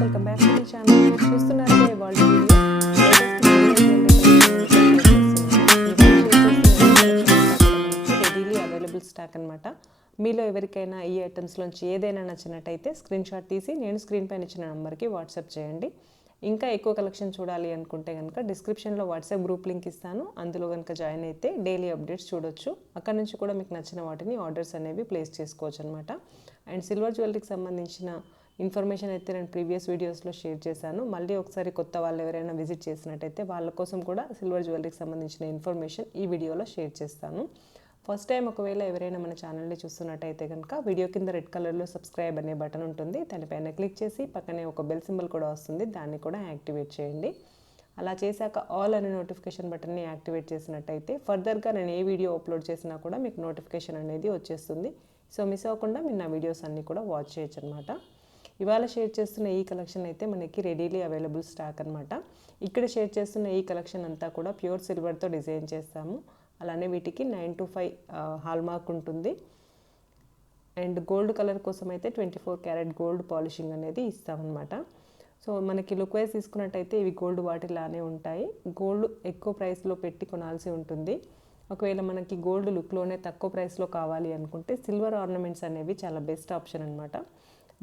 Welcome back to my channel. చూస్తున్నారా ఇవాళ readily available stock అనమాట. మీలో ఎవరికైనా ఈ ఐటమ్స్లోంచి ఏదైనా నచ్చినట్టయితే స్క్రీన్ షాట్ తీసి నేను స్క్రీన్ పైన ఇచ్చిన నెంబర్కి వాట్సాప్ చేయండి. ఇంకా ఎక్కువ కలెక్షన్ చూడాలి అనుకుంటే కనుక డిస్క్రిప్షన్లో వాట్సాప్ గ్రూప్ లింక్ ఇస్తాను. అందులో కనుక జాయిన్ అయితే డైలీ అప్డేట్స్ చూడొచ్చు. అక్కడ నుంచి కూడా మీకు నచ్చిన వాటిని ఆర్డర్స్ అనేవి ప్లేస్ చేసుకోవచ్చు అనమాట. అండ్ సిల్వర్ జ్యువెలరీకి సంబంధించిన ఇన్ఫర్మేషన్ అయితే నేను ప్రీవియస్ వీడియోస్లో షేర్ చేశాను. మళ్ళీ ఒకసారి కొత్త వాళ్ళు ఎవరైనా విజిట్ చేసినట్టయితే వాళ్ళ కోసం కూడా సిల్వర్ జ్యువెలరీకి సంబంధించిన ఇన్ఫర్మేషన్ ఈ వీడియోలో షేర్ చేస్తాను. ఫస్ట్ టైం ఒకవేళ ఎవరైనా మన ఛానల్ని చూస్తున్నట్టయితే కనుక వీడియో కింద రెడ్ కలర్లో సబ్స్క్రైబ్ అనే బటన్ ఉంటుంది. దానిపైన క్లిక్ చేసి పక్కనే ఒక బెల్ సింబల్ కూడా వస్తుంది, దాన్ని కూడా యాక్టివేట్ చేయండి. అలా చేశాక ఆల్ అనే నోటిఫికేషన్ బటన్ని యాక్టివేట్ చేసినట్టయితే ఫర్దర్గా నేను ఏ వీడియో అప్లోడ్ చేసినా కూడా మీకు నోటిఫికేషన్ అనేది వచ్చేస్తుంది. సో మిస్ అవ్వకుండా మీరు నా వీడియోస్ అన్నీ కూడా వాచ్ చేయొచ్చు అనమాట. ఇవాళ షేర్ చేస్తున్న ఈ కలెక్షన్ అయితే మనకి రెడీలీ అవైలబుల్ స్టాక్ అనమాట. ఇక్కడ షేర్ చేస్తున్న ఈ కలెక్షన్ అంతా కూడా ప్యూర్ సిల్వర్తో డిజైన్ చేస్తాము. అలానే వీటికి 9 to 5 హాల్ మార్క్ ఉంటుంది. అండ్ గోల్డ్ కలర్ కోసం అయితే 24 క్యారెట్ గోల్డ్ పాలిషింగ్ అనేది ఇస్తామన్నమాట. సో మనకి లుక్ వైజ్ తీసుకున్నట్టయితే ఇవి గోల్డ్ వాటిలానే ఉంటాయి. గోల్డ్ ఎక్కువ ప్రైస్లో పెట్టి కొనాల్సి ఉంటుంది. ఒకవేళ మనకి గోల్డ్ లుక్లోనే తక్కువ ప్రైస్లో కావాలి అనుకుంటే సిల్వర్ ఆర్నమెంట్స్ అనేవి చాలా బెస్ట్ ఆప్షన్ అనమాట.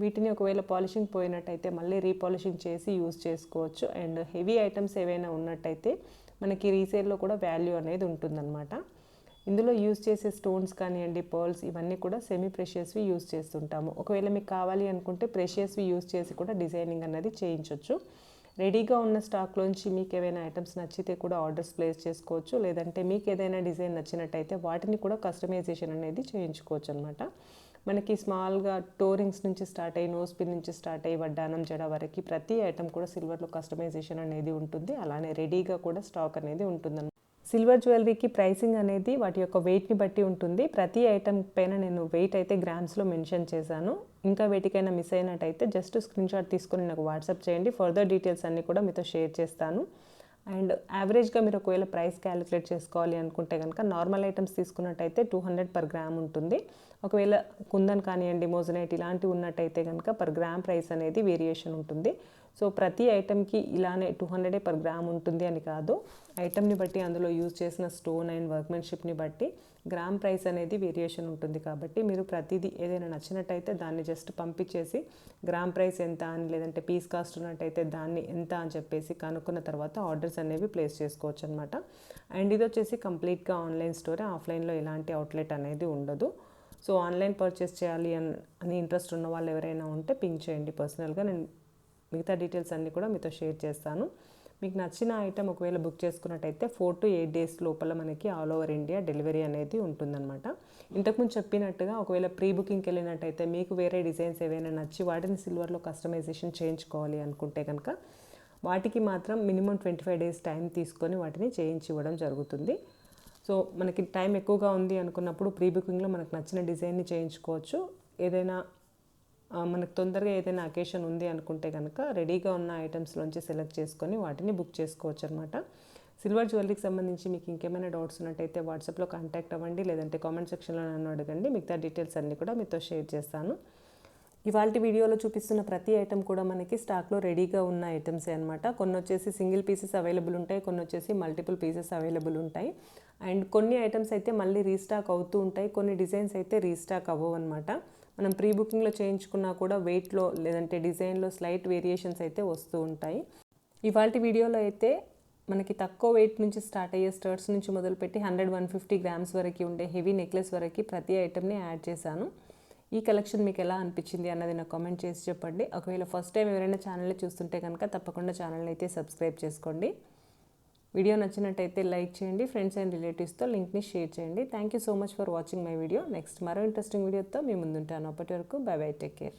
వీటిని ఒకవేళ పాలిషింగ్ పోయినట్టయితే మళ్ళీ రీపాలిషింగ్ చేసి యూజ్ చేసుకోవచ్చు. అండ్ హెవీ ఐటమ్స్ ఏవైనా ఉన్నట్టయితే మనకి రీసేల్లో కూడా వాల్యూ అనేది ఉంటుందన్నమాట. ఇందులో యూజ్ చేసే స్టోన్స్ కానివ్వండి, పర్ల్స్ ఇవన్నీ కూడా సెమీ ప్రెషియస్వి యూజ్ చేస్తుంటాము. ఒకవేళ మీకు కావాలి అనుకుంటే ప్రెషియస్వి యూజ్ చేసి కూడా డిజైనింగ్ అనేది చేయించవచ్చు. రెడీగా ఉన్న స్టాక్లోంచి మీకు ఏవైనా ఐటమ్స్ నచ్చితే కూడా ఆర్డర్స్ ప్లేస్ చేసుకోవచ్చు. లేదంటే మీకు ఏదైనా డిజైన్ నచ్చినట్టయితే వాటిని కూడా కస్టమైజేషన్ అనేది చేయించుకోవచ్చు అనమాట. మనకి స్మాల్గా టోరింగ్స్ నుంచి స్టార్ట్ అయ్యి నోస్ పిన్ నుంచి స్టార్ట్ అయ్యి వడ్డానం జడ వరకు ప్రతి ఐటమ్ కూడా సిల్వర్లో కస్టమైజేషన్ అనేది ఉంటుంది. అలానే రెడీగా కూడా స్టాక్ అనేది ఉంటుందన్నమాట. సిల్వర్ జ్యువెలరీకి ప్రైసింగ్ అనేది వాటి యొక్క వెయిట్ని బట్టి ఉంటుంది. ప్రతి ఐటమ్ పైన నేను వెయిట్ అయితే గ్రామ్స్లో మెన్షన్ చేశాను. ఇంకా వేటికైనా మిస్ అయినట్టయితే జస్ట్ స్క్రీన్ షాట్ తీసుకొని నాకు వాట్సాప్ చేయండి. ఫర్దర్ డీటెయిల్స్ అన్నీ కూడా మీతో షేర్ చేస్తాను. అండ్ యావరేజ్గా మీరు ఒకవేళ ప్రైస్ క్యాలిక్యులేట్ చేసుకోవాలి అనుకుంటే కనుక నార్మల్ ఐటమ్స్ తీసుకున్నట్టయితే 200 per gram ఉంటుంది. ఒకవేళ కుందన్ కానివ్వండి, మోజనైట్ ఇలాంటివి ఉన్నట్టయితే కనుక పర్ గ్రామ్ ప్రైస్ అనేది వేరియేషన్ ఉంటుంది. సో ప్రతి ఐటమ్కి ఇలానే 200 per gram ఉంటుంది అని కాదు. ఐటమ్ని బట్టి అందులో యూజ్ చేసిన స్టోన్ అండ్ వర్క్మెన్షిప్ని బట్టి గ్రామ్ ప్రైస్ అనేది వేరియేషన్ ఉంటుంది. కాబట్టి మీరు ప్రతిదీ ఏదైనా నచ్చినట్టయితే దాన్ని జస్ట్ పంపించేసి గ్రామ్ ప్రైస్ ఎంత అని, లేదంటే పీస్ కాస్ట్ ఉన్నట్టయితే దాన్ని ఎంత అని చెప్పేసి కనుక్కున్న తర్వాత ఆర్డర్స్ అనేవి ప్లేస్ చేసుకోవచ్చు అనమాట. అండ్ ఇది వచ్చేసి కంప్లీట్గా ఆన్లైన్ స్టోరే, ఆఫ్లైన్లో ఎలాంటి అవుట్లెట్ అనేది ఉండదు. సో ఆన్లైన్ పర్చేస్ చేయాలి అని ఇంట్రెస్ట్ ఉన్న వాళ్ళు ఎవరైనా ఉంటే పింక్ చేయండి. పర్సనల్గా నేను మిగతా డీటెయిల్స్ అన్నీ కూడా మీతో షేర్ చేస్తాను. మీకు నచ్చిన ఐటమ్ ఒకవేళ బుక్ చేసుకున్నట్టయితే 4 to 8 days లోపల మనకి ఆల్ ఓవర్ ఇండియా డెలివరీ అనేది ఉంటుందన్నమాట. ఇంతకుముందు చెప్పినట్టుగా ఒకవేళ ప్రీ బుకింగ్కి వెళ్ళినట్టయితే మీకు వేరే డిజైన్స్ ఏవైనా నచ్చి వాటిని సిల్వర్లో కస్టమైజేషన్ చేయించుకోవాలి అనుకుంటే కనుక వాటికి మాత్రం మినిమం 25 days టైం తీసుకొని వాటిని చేయించి ఇవ్వడం జరుగుతుంది. సో మనకి టైం ఎక్కువగా ఉంది అనుకున్నప్పుడు ప్రీ బుకింగ్లో మనకు నచ్చిన డిజైన్ని చేయించుకోవచ్చు. ఏదైనా మనకు తొందరగా ఏదైనా అకేషన్ ఉంది అనుకుంటే కనుక రెడీగా ఉన్న ఐటమ్స్లోంచి సెలెక్ట్ చేసుకొని వాటిని బుక్ చేసుకోవచ్చు అనమాట. సిల్వర్ జ్యువెలరీకి సంబంధించి మీకు ఇంకేమైనా డౌట్స్ ఉన్నట్టయితే వాట్సాప్లో కాంటాక్ట్ అవ్వండి, లేదంటే కామెంట్ సెక్షన్లో నన్ను అడగండి. మిగతా డీటెయిల్స్ అన్నీ కూడా మీతో షేర్ చేస్తాను. ఇవాళ వీడియోలో చూపిస్తున్న ప్రతి ఐటమ్ కూడా మనకి స్టాక్లో రెడీగా ఉన్న ఐటమ్సే అనమాట. కొన్ని వచ్చేసి సింగిల్ పీసెస్ అవైలబుల్ ఉంటాయి, కొన్ని వచ్చేసి మల్టిపుల్ పీసెస్ అవైలబుల్ ఉంటాయి. అండ్ కొన్ని ఐటమ్స్ అయితే మళ్ళీ రీస్టాక్ అవుతూ ఉంటాయి, కొన్ని డిజైన్స్ అయితే రీస్టాక్ అవ్వవు అనమాట. మనం ప్రీ బుకింగ్లో చేయించుకున్నా కూడా వెయిట్లో లేదంటే డిజైన్లో స్లైట్ వేరియేషన్స్ అయితే వస్తూ ఉంటాయి. ఇవాళ వీడియోలో అయితే మనకి తక్కువ వెయిట్ నుంచి స్టార్ట్ అయ్యే స్టర్ట్స్ నుంచి మొదలుపెట్టి 100-150 grams వరకు ఉండే హెవీ నెక్లెస్ వరకు ప్రతి ఐటమ్ని యాడ్ చేశాను. ఈ కలెక్షన్ మీకు ఎలా అనిపించింది అన్నది నాకు కామెంట్ చేసి చెప్పండి. ఒకవేళ ఫస్ట్ టైం ఎవరైనా ఛానల్ని చూస్తుంటే కనుక తప్పకుండా ఛానల్ని అయితే సబ్స్క్రైబ్ చేసుకోండి. వీడియో నచ్చినట్టయితే లైక్ చేయండి, ఫ్రెండ్స్ అండ్ రిలేటివ్స్తో లింక్ని షేర్ చేయండి. Thank you so much for watching my video. Next మరో ఇంట్రెస్టింగ్ వీడియోతో మీ ముందుంటాను. అప్పటి వరకు బై బై, టేక్ కేర్.